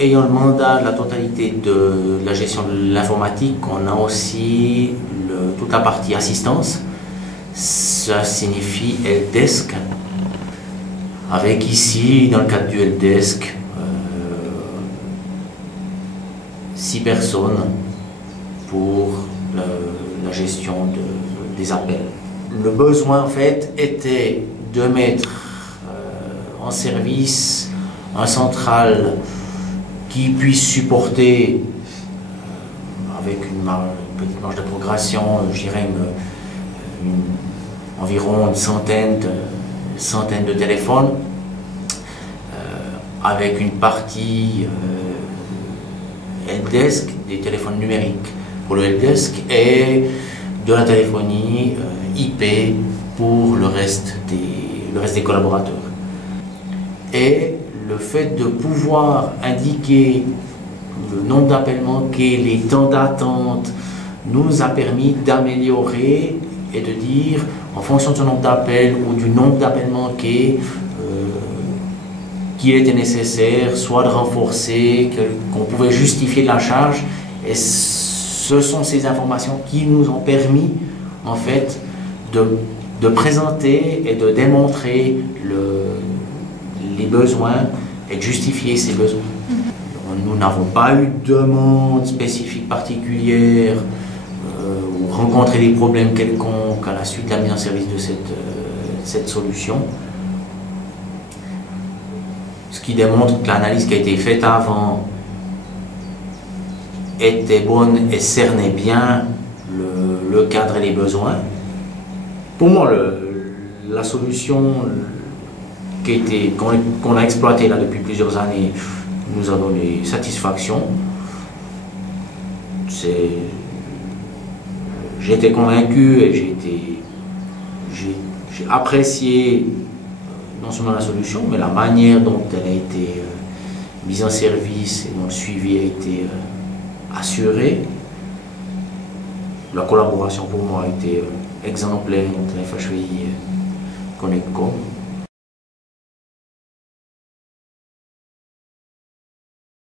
ayant le mandat de la totalité de la gestion de l'informatique, on a aussi toute la partie assistance. Ça signifie helpdesk, avec ici, dans le cadre du helpdesk, 6 personnes pour la gestion des appels. Le besoin en fait était de mettre en service un central qui puisse supporter avec une petite marge de progression, je dirais environ une centaine de téléphones, avec une partie helpdesk, des téléphones numériques pour le helpdesk et de la téléphonie IP pour le reste des collaborateurs. Et le fait de pouvoir indiquer le nombre d'appels manqués, les temps d'attente, nous a permis d'améliorer et de dire, en fonction du nombre d'appels ou du nombre d'appels manqués, qu'il était nécessaire, soit de renforcer, qu'on pouvait justifier de la charge. Et ce sont ces informations qui nous ont permis, en fait, de présenter et de démontrer les besoins et de justifier ces besoins. Nous n'avons pas eu de demande spécifique particulière ou rencontré des problèmes quelconques à la suite de la mise en service de cette solution. Ce qui démontre que l'analyse qui a été faite avant était bonne et cernait bien le cadre et les besoins. Pour moi, la solution qu'on a exploitée là depuis plusieurs années nous a donné satisfaction. J'ai été convaincu et j'ai apprécié non seulement la solution, mais la manière dont elle a été mise en service et dont le suivi a été assuré. La collaboration pour moi a été exemplaire entre FHVI et Connectcom.